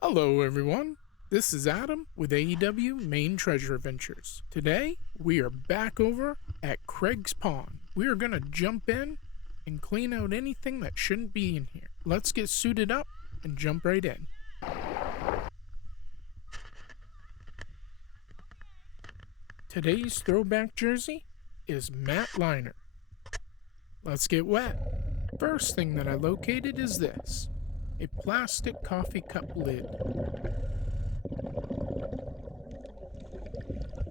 Hello everyone, this is Adam with AEW Maine Treasure Adventures. Today, we are back over at Craig's Pond. We are going to jump in and clean out anything that shouldn't be in here. Let's get suited up and jump right in. Today's throwback jersey is Matt Liner. Let's get wet. First thing that I located is this. A plastic coffee cup lid.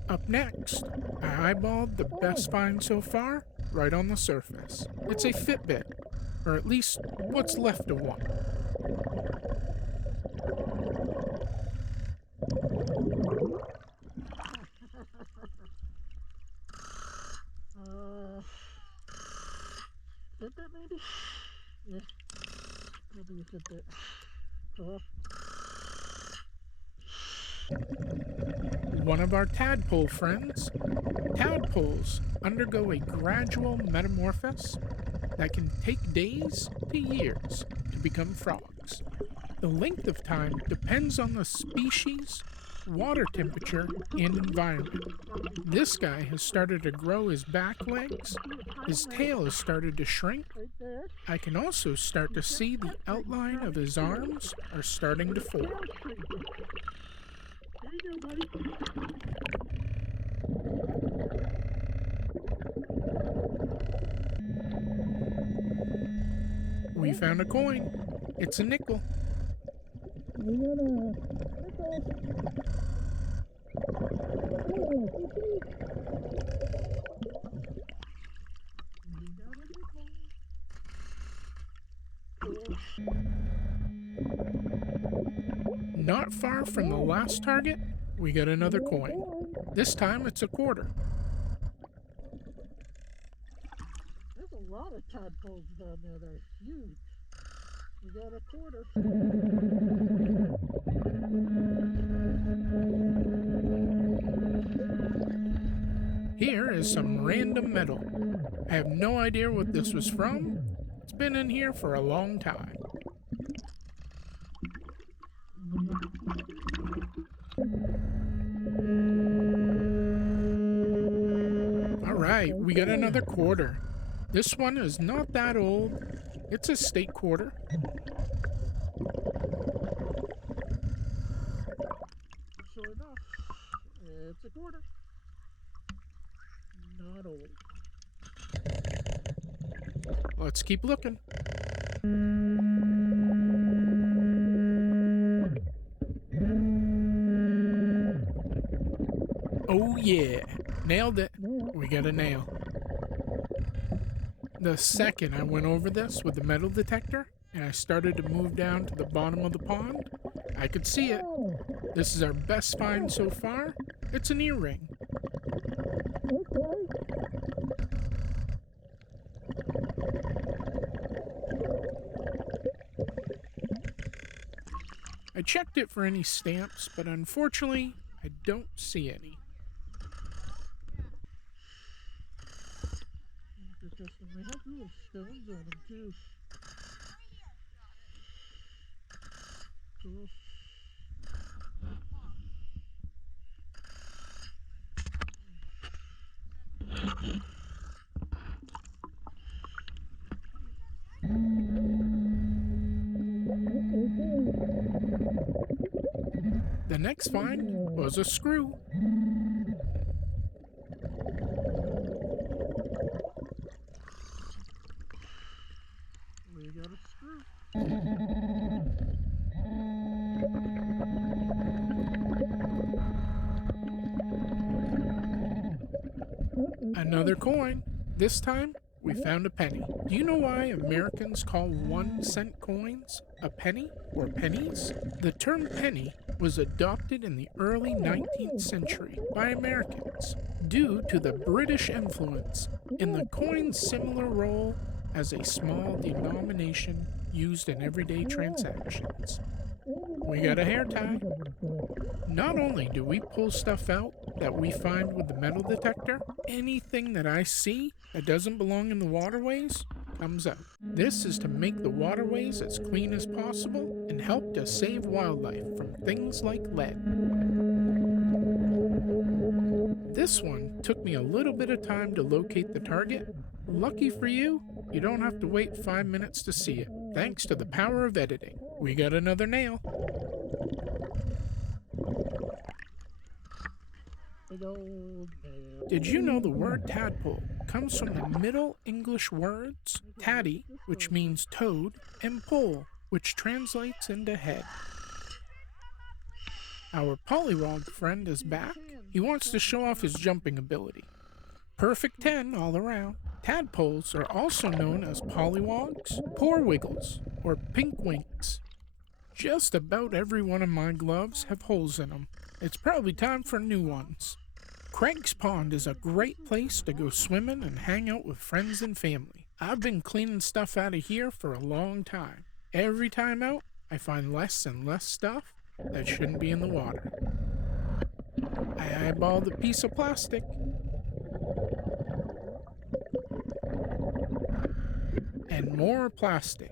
Up next, I eyeballed the best find so far right on the surface. It's a Fitbit, or at least what's left of one. Fitbit maybe? Yeah. Probably a Fitbit. One of our tadpole friends. Tadpoles undergo a gradual metamorphosis that can take days to years to become frogs. The length of time depends on the species, water temperature, and environment. This guy has started to grow his back legs. His tail has started to shrink. I can also start to see the outline of his arms are starting to form. There you go, buddy. We found a coin. It's a nickel. Not far from the last target, we got another coin. This time it's a quarter. There's a lot of tadpoles down there. They're huge. We got a quarter. Here is some random metal. I have no idea what this was from. It's been in here for a long time. Alright, we got another quarter. This one is not that old. It's a state quarter. Sure enough, it's a quarter. Not old. Let's keep looking. Oh yeah, nailed it. We got a nail. The second I went over this with the metal detector and I started to move down to the bottom of the pond, I could see it. This is our best find so far. It's an earring. I checked it for any stamps, but unfortunately, I don't see any. They have little stones on them too. Cool. The next find was a screw. We got a screw. Another coin. This time, we found a penny. Do you know why Americans call 1-cent coins a penny or pennies? The term penny was adopted in the early 19th century by Americans due to the British influence in the coin's similar role as a small denomination used in everyday transactions. We got a hair tie. Not only do we pull stuff out that we find with the metal detector, anything that I see that doesn't belong in the waterways comes out. This is to make the waterways as clean as possible and help to save wildlife from things like lead. This one took me a little bit of time to locate the target. Lucky for you, you don't have to wait 5 minutes to see it, thanks to the power of editing. We got another nail. Big old nail. Did you know the word tadpole comes from the Middle English words taddy, which means toad, and pole, which translates into head? Our pollywog friend is back. He wants to show off his jumping ability. Perfect 10 all around. Tadpoles are also known as pollywogs, porwiggles, or pinkwinks. Just about every one of my gloves have holes in them. It's probably time for new ones. Craig's Pond is a great place to go swimming and hang out with friends and family. I've been cleaning stuff out of here for a long time. Every time out, I find less and less stuff that shouldn't be in the water. I eyeballed a piece of plastic. And more plastic.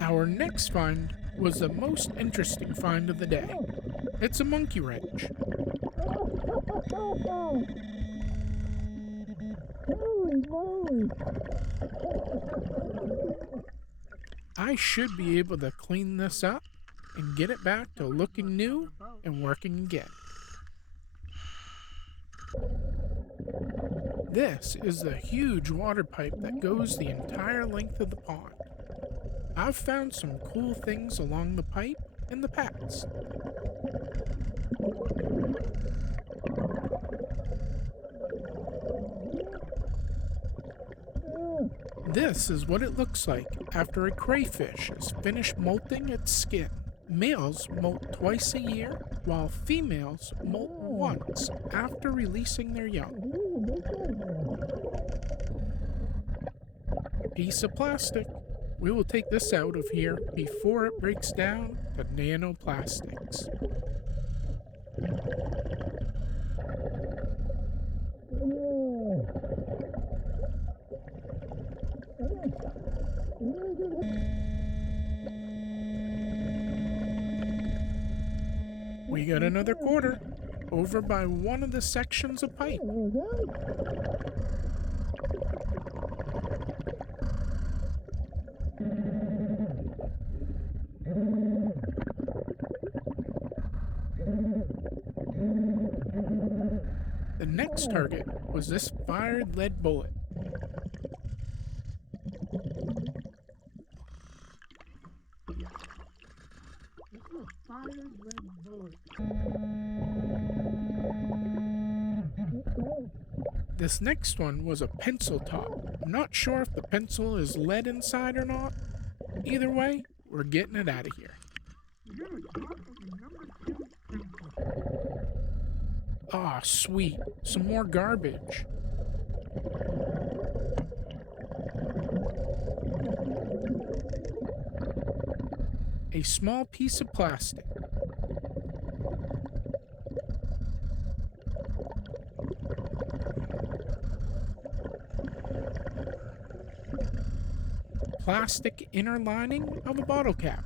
Our next find was the most interesting find of the day. It's a monkey wrench. I should be able to clean this up and get it back to looking new and working again. This is the huge water pipe that goes the entire length of the pond. I've found some cool things along the pipe in the past. This is what it looks like after a crayfish has finished molting its skin. Males molt twice a year, while females molt once after releasing their young. Piece of plastic. We will take this out of here before it breaks down to nanoplastics. We got another quarter over by one of the sections of pipe. The next target was this fired lead bullet. This next one was a pencil top. I'm not sure if the pencil is lead inside or not. Either way, we're getting it out of here. Ah, sweet. Some more garbage. A small piece of plastic. Plastic inner lining of a bottle cap.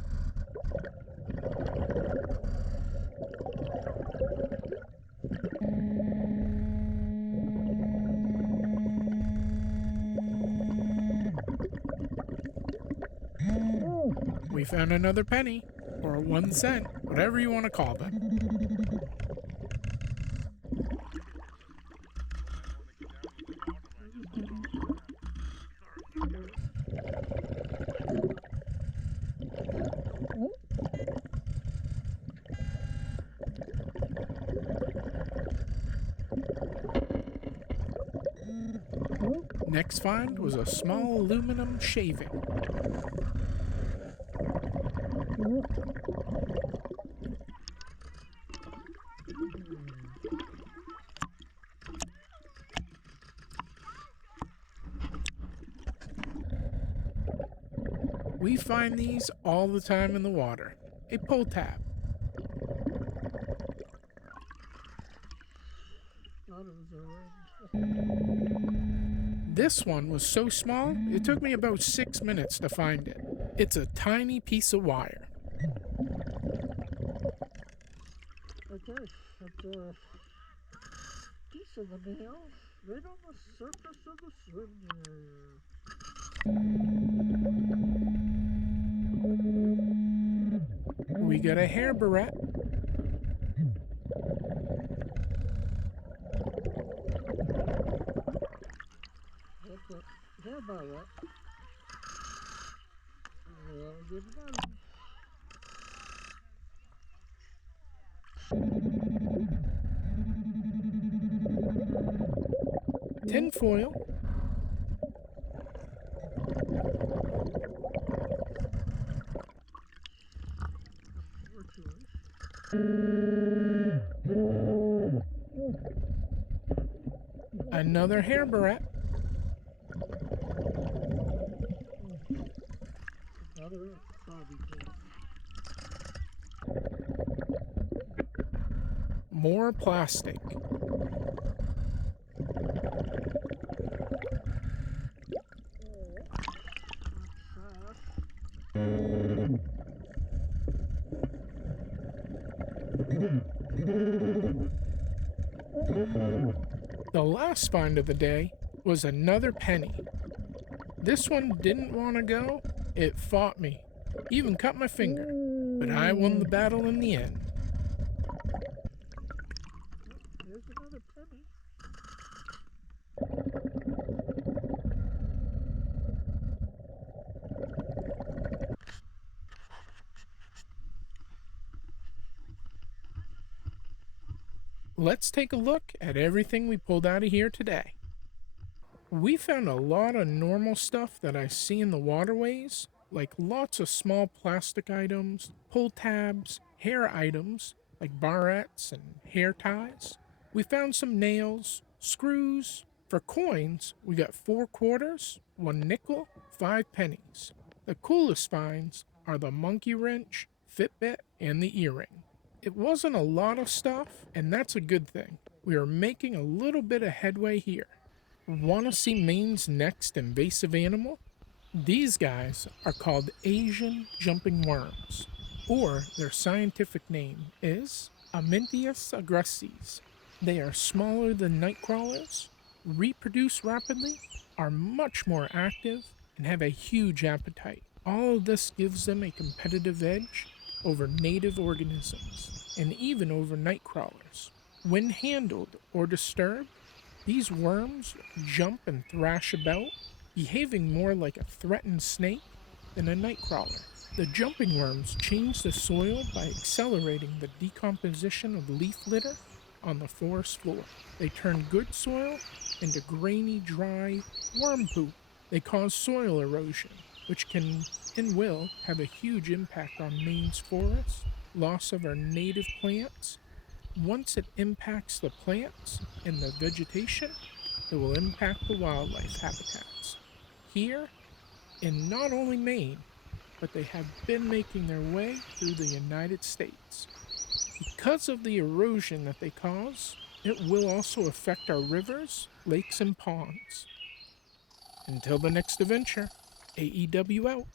We found another penny, or 1 cent, whatever you want to call them. Next find was a small aluminum shaving. We find these all the time in the water. A pull tab. Thought it was a ring. This one was so small, it took me about 6 minutes to find it. It's a tiny piece of wire. Okay, that's a piece of the nail right on the surface of the swim area. We got a hair barrette. That's a hair barrette. Well, get another one. Tin foil. More tools. Another hair barrette. Another bobby pin. More plastic. The last find of the day was another penny. This one didn't want to go. It fought me, even cut my finger, but I won the battle in the end. There's another penny. Let's take a look at everything we pulled out of here today. We found a lot of normal stuff that I see in the waterways, like lots of small plastic items, pull tabs, hair items, like barrettes and hair ties. We found some nails, screws. For coins, we got 4 quarters, 1 nickel, 5 pennies. The coolest finds are the monkey wrench, Fitbit, and the earring. It wasn't a lot of stuff, and that's a good thing. We are making a little bit of headway here. Want to see Maine's next invasive animal? These guys are called Asian jumping worms, or their scientific name is Amyntius agressis. They are smaller than night crawlers, reproduce rapidly, are much more active, and have a huge appetite. All of this gives them a competitive edge over native organisms, and even over night crawlers. When handled or disturbed, these worms jump and thrash about, behaving more like a threatened snake than a night crawler. The jumping worms change the soil by accelerating the decomposition of leaf litter on the forest floor. They turn good soil into grainy, dry worm poop. They cause soil erosion, which can and will have a huge impact on Maine's forests, loss of our native plants. Once it impacts the plants and the vegetation, it will impact the wildlife habitats. Here, in not only Maine, but they have been making their way through the United States. Because of the erosion that they cause, it will also affect our rivers, lakes, and ponds. Until the next adventure, AEW out.